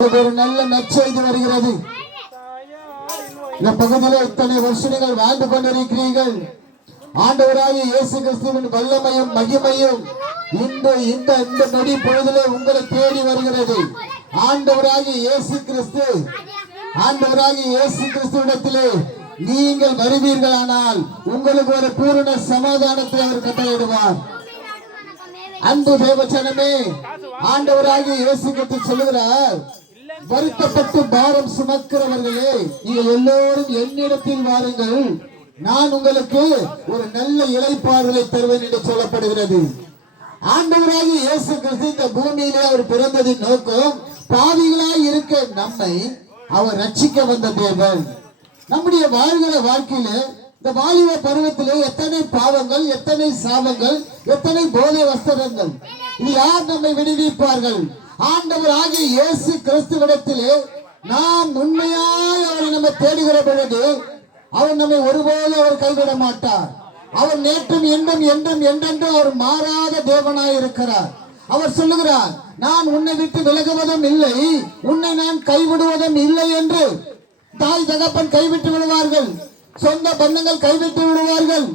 ஒரு நல்ல நற்செய்தி வருகிறது. இந்த பகுதியில் இத்தனை வருஷங்கள் வாழ்ந்து கொண்டிருக்கிறீர்கள். ஆண்டவராகிய இயேசு கிறிஸ்துவின் வல்லமையும் மகிமையும் இந்த நொடி பொழுதிலே உங்களை தேடி வருகிறது. ஆண்டவராகிய இயேசு கிறிஸ்துவிடத்திலே நீங்கள் வருவீர்களானால் உங்களுக்கு ஒரு பூரண சமாதானத்தை அவர் கட்டளையிடுவார். அன்பு தேவச்சனமே, ஆண்டவராகிய இயேசு கிறிஸ்து சொல்லுகிறார், வருத்தப்பட்டு பாரம் சுமக்கிறவர்களே, நீங்கள் எல்லோரும் என்னிடத்தில் வாருங்கள், நான் உங்களுக்கு ஒரு நல்ல இளைப்பாறுதலை தருவேன் என்று சொல்லப்படுகிறது. ஆண்டவராகிய இயேசு கிறிஸ்து இந்த பூமியிலே அவர் பிறந்ததின் நோக்கம் பாவிகளாய் இருக்க நம்மை அவர் ரட்சிக்க வந்த தேவன். நம்முடைய வாழ்க்கையில இந்த வாலிப பருவத்திலே எத்தனை பாவங்கள், எத்தனை சாபங்கள், எத்தனை போதை வஸ்திரங்கள், இது யார் நம்மை விடுவிப்பார்கள்? ஆண்டவர் ஆகிய இயேசு கிறிஸ்துவிடத்திலே நாம் உண்மையாய் அவரை நம்ம தேடுகிற பொழுது அவர் நம்மை ஒருபோது அவர் கைவிட மாட்டார். அவர் நேற்றும் என்றும் என்றும் என்றென்றும் அவர் மாறாத தேவனாய் இருக்கிறார். அவர் சொல்லுகிறார், நான் உன்னை விட்டு விலகுவதும் இல்லை, உன்னை நான் கைவிடுவதும் இல்லை என்று. தாய் தகப்பன் கைவிட்டு விடுவார்கள், சொந்த பந்தங்கள் கைவிட்டு விடுவார்கள்,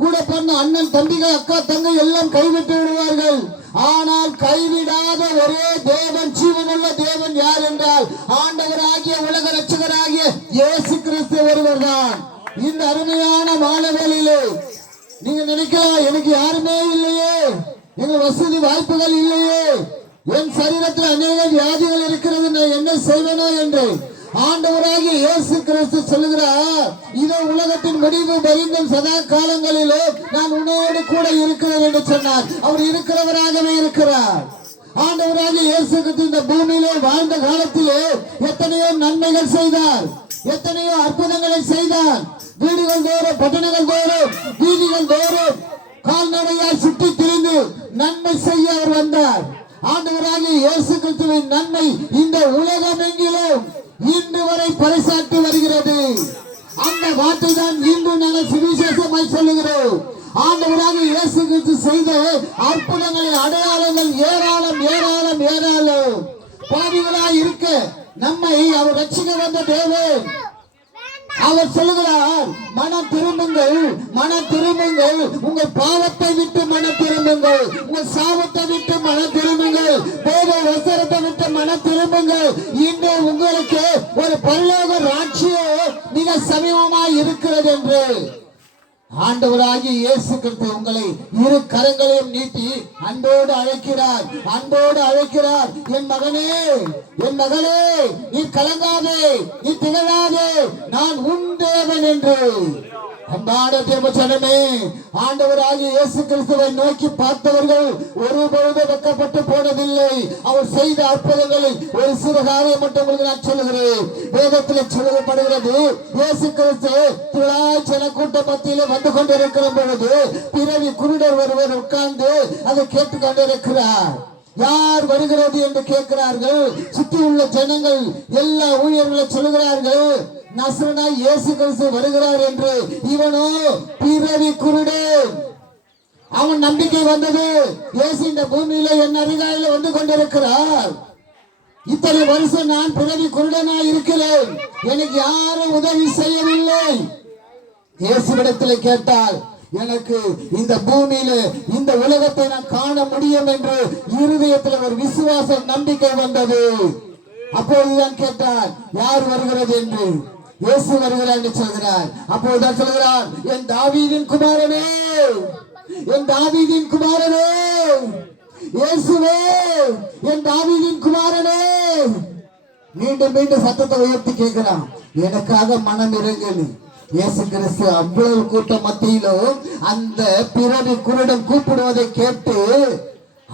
கூட பிறந்த அண்ணன் தம்பிகள் அக்கா தங்கை எல்லாம் கைவிட்டு விடுவார்கள். ஆனால் கைவிடாத ஒரே தேவன், ஜீவனுள்ள தேவன் யார் என்றால் ஆண்டவராகிய உலக ரட்சகராகிய இயேசு கிறிஸ்து ஒருவர் தான். இந்த அருமையான மாணவர்களிலே நீங்க நினைக்கலாம், எனக்கு யாருமே இல்லையே, எங்கள் வசதி வாய்ப்புகள் இல்லையே, என் சரீரத்தில் அநேக வியாதிகள் இருக்கிறது, நான் என்ன செய்வேனோ என்று. ஆண்டவராகிய இயேசு கிறிஸ்து சொல்லுகிறார், இதோ உலகத்தின் முடிவு பரிந்தும் சதா காலங்களிலே நான் உன்னோடு கூட இருக்கிறேன் என்று சொன்னார். அவர் இருக்கிறவராகவே இருக்கிறார். ஆண்டவராகிய இயேசு கிறிஸ்து இந்த பூமியிலே வாழ்ந்த காலத்திலே எத்தனையோ நன்மைகள் செய்தார், எத்தனையோ அற்புதங்களை செய்தார். வீடுகள் தோறும், பட்டணங்கள் தோறும், வீதிகள் தோறும் கால்நடையால் சுற்றி திரிந்து நன்மை செய்ய அவர் வந்தார். ஆண்டவராகிய இயேசு கிறிஸ்துவின் நன்மை இந்த உலகம் எங்கிலும் இன்று வரை பறைசாற்றி வருகிறது. அந்த வார்த்தை தான் இன்று நாங்கள் சுவிசேஷமாய் சொல்லுகிறோம். ஆண்டவராகிய இயேசு கிறிஸ்து செய்த அற்புதங்களை, அடையாளங்கள் ஏராளம் ஏராளம் ஏராளம். பாவிகளாய் இருக்க நம்மை அவர் ரட்சிக்க வந்த தேவன். அவர் சொல்லுகிறார், மனம் திரும்புங்கள், மனம் திரும்புங்கள், உங்கள் பாவத்தை விட்டு மனம் திரும்புங்கள், உங்கள் சாபத்தை விட்டு மனம் திரும்புங்கள், போதை வஸ்திரத்தை விட்டு மனம் திரும்புங்கள். இன்று உங்களுக்கு ஒரு பரலோக ராஜ்யம் மிக சமீபமாய் இருக்கிறது என்று ஆண்டவராகிய இயேசு கிறிஸ்து உங்களை இரு கரங்களையும் நீட்டி அன்போடு அழைக்கிறார், அன்போடு அழைக்கிறார். என் மகனே, என் மகளே, நீ கலங்காதே, நீ திகழாதே, நான் உன் தேவன் என்று. அன்பான தேவஜனமே, ஆண்டவராகிய இயேசு கிறிஸ்துவை நோக்கி பார்த்தவர்கள் ஒருபொழுது வெட்கப்பட்டு போனதில்லை. அவர் செய்த அற்புதங்களில் ஒரு சிறு காரியம் மட்டும் உங்களுக்கு நான் சொல்லுகிறேன். வேதத்தில் சொல்லப்படுகிறது, இயேசு கிறிஸ்து ஜனக்கூட்ட மத்தியிலே வந்து கொண்டிருக்கிற பொழுது பிறவி குருடர் ஒருவர் உட்கார்ந்து அதை கேட்டுக்கொண்டிருக்கிறார். யார் வருகிறது என்று கேட்கிறார்கள். சுற்றி உள்ள ஜனங்கள் எல்லா ஊழியர்களை சொல்லுகிறார்கள், நசரேயனாகிய இயேசு கிறிஸ்து வருகிறார் என்று. இவனோ பிறவி குருடன். அவன் நம்பிக்கை வந்தது, இயேசு இந்த பூமியில என் அருகாமையில் வந்து கொண்டிருக்கிறார். இத்தனை வருஷம் நான் பிறவி குருடனாய் இருக்கிறேன், எனக்கு யாரும் உதவி செய்யவில்லை. இயேசுவிடத்தில் கேட்டால், எனக்கு இந்த பூமியில இந்த உலகத்தை நான் காண முடியும் என்று இருதயத்தில் ஒரு விசுவாச நம்பிக்கை வந்தது. அப்போதுதான் கேட்டார், யார் வருகிறது என்று. இயேசு வருகிறார் என்று சொல்கிறார். அப்போதுதான் சொல்கிறார், என் தாவீதின் குமாரனே, என் தாவீதின் குமாரனே, இயேசுவே, என் தாவீதின் குமாரனே. மீண்டும் மீண்டும் சத்தத்தை உயர்த்தி கேட்கிறான், எனக்காக மனம் இறங்கல். இயேசு கிறிஸ்து அவ்வளவு கூட்ட மத்தியிலும் அந்த பிறவி குருடன் கூப்பிடுவதை கேட்டு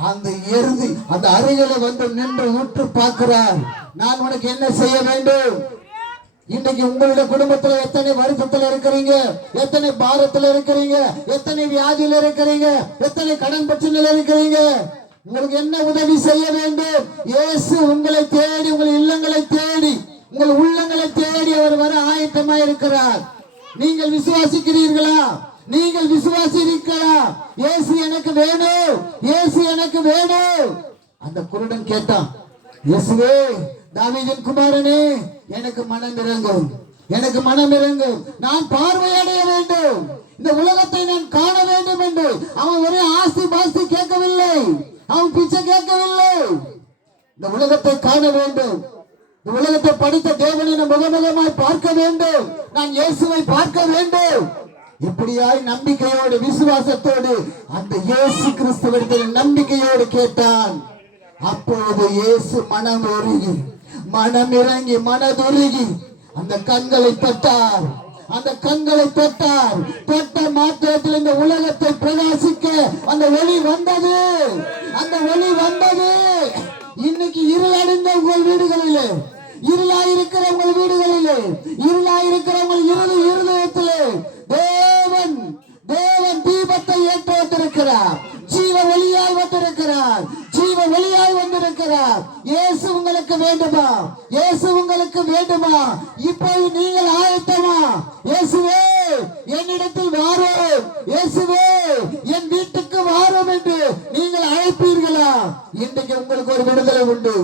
அந்த எருதி அந்த அருகில வந்து நின்று ஊற்று பார்க்கிறார். நான் உனக்கு என்ன செய்ய வேண்டும்? இன்னைக்கு உங்களுடைய குடும்பத்துல எத்தனை வருத்தத்துல இருக்கிறீங்க, எத்தனை பாரத்துல இருக்கிறீங்க, எத்தனை வியாதியில இருக்கிறீங்க, எத்தனை கடன் பிரச்சனையில இருக்கிறீங்க, உங்களுக்கு என்ன உதவி செய்ய வேண்டும்? இயேசு உங்களை தேடி, உங்கள் இல்லங்களை தேடி, உங்கள் உள்ளங்களை தேடி அவர் வர ஆயத்தமா இருக்கிறார். நீங்கள் விசுவாசிக்கிறீர்களா? நீங்கள் விசுவாசிக்கிறீர்களா? இயேசு எனக்கு வேணும், இயேசு எனக்கு வேணும். அந்த குருடன் கேட்டான், இயேசுவே தாவீதின் குமாரனே, எனக்கு மனம் இறங்கும், எனக்கு மனம் இறங்கும். நான் பார்வையடைய வேண்டும், இந்த உலகத்தை நான் காண வேண்டும் என்று அவன் ஒரே ஆஸ்தி பாஸ்தி கேட்கவில்லை, அவன் பிச்சை கேட்கவில்லை. இந்த உலகத்தை காண வேண்டும், இந்த உலகத்தை படித்த தேவனை முகமுகமாய் பார்க்க வேண்டும், நான் இயேசுவை பார்க்க வேண்டும். இப்படியாய் நம்பிக்கையோடு விசுவாசத்தோடு அந்த இயேசு கிறிஸ்துவிடத்தில் நம்பிக்கையோடு கேட்டான். அப்பொழுது இயேசு மனம் உருகி, மனம் இறங்கி, மனதுருகி அந்த கண்களை தொட்டார். அந்த கண்களை தொட்டார். தொட்ட மாத்திரத்தில் இந்த உலகத்தை பிரகாசிக்க அந்த ஒளி வந்தது. அந்த ஒளி வந்தது. இன்னைக்கு இருளடைந்த உங்கள் வீடுகளிலே, இருளாயிருக்கிற உங்கள் வீடுகளிலே, இருளாயிருக்கிற உங்கள் இருதயத்திலே தேவன் தீபத்தை ஏற்ற வந்திருக்கிறார். ஜீவ ஒளியாய் வந்திருக்கிறார். ஜீவ ஒளியாய் வந்திருக்கிறார். இயேசு உங்களுக்கு வேண்டுமா? இயேசு உங்களுக்கு வேண்டுமா? இப்போது நீங்கள் ஆயத்தமா? இயேசுவே என்னிடத்தில் வாரும், இயேசுவே என் வீட்டுக்கு வாரும் என்று நீங்கள் அழைப்பீர்களா? இன்றைக்கு உங்களுக்கு ஒரு விடுதலை உண்டு.